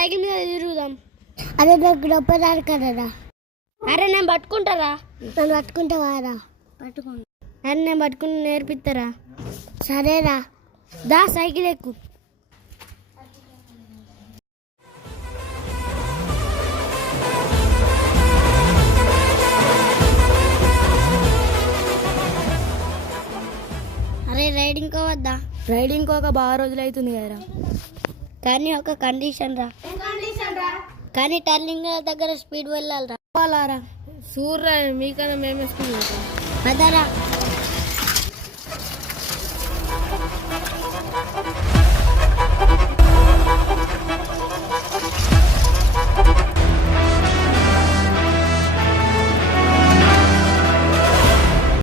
Cycle మీద తిరుగుదాం. అరే నాకు డబ్బరారు కదరా. అరే నేను పట్టుకుంటారా? నన్ను పట్టుకుంటావారా? పట్టుకుంటా. అరే నేను పట్టుకుని నేర్పిస్తారా? సరేరా. దా సైకిల్ ఎక్కు. అరే రైడింగ్ కోవద్దా? రైడింగ్ ఒక బాగా రోజులు అవుతుంది కదరా. కానీ ఒక కండిషన్ రా. కానీ టర్నింగ్ దగ్గర స్పీడ్ వెళ్ళాలిరా. పోలారా. సూర్రా మీకన్నా మేమే స్కూల్ ఉంటాం. అదరా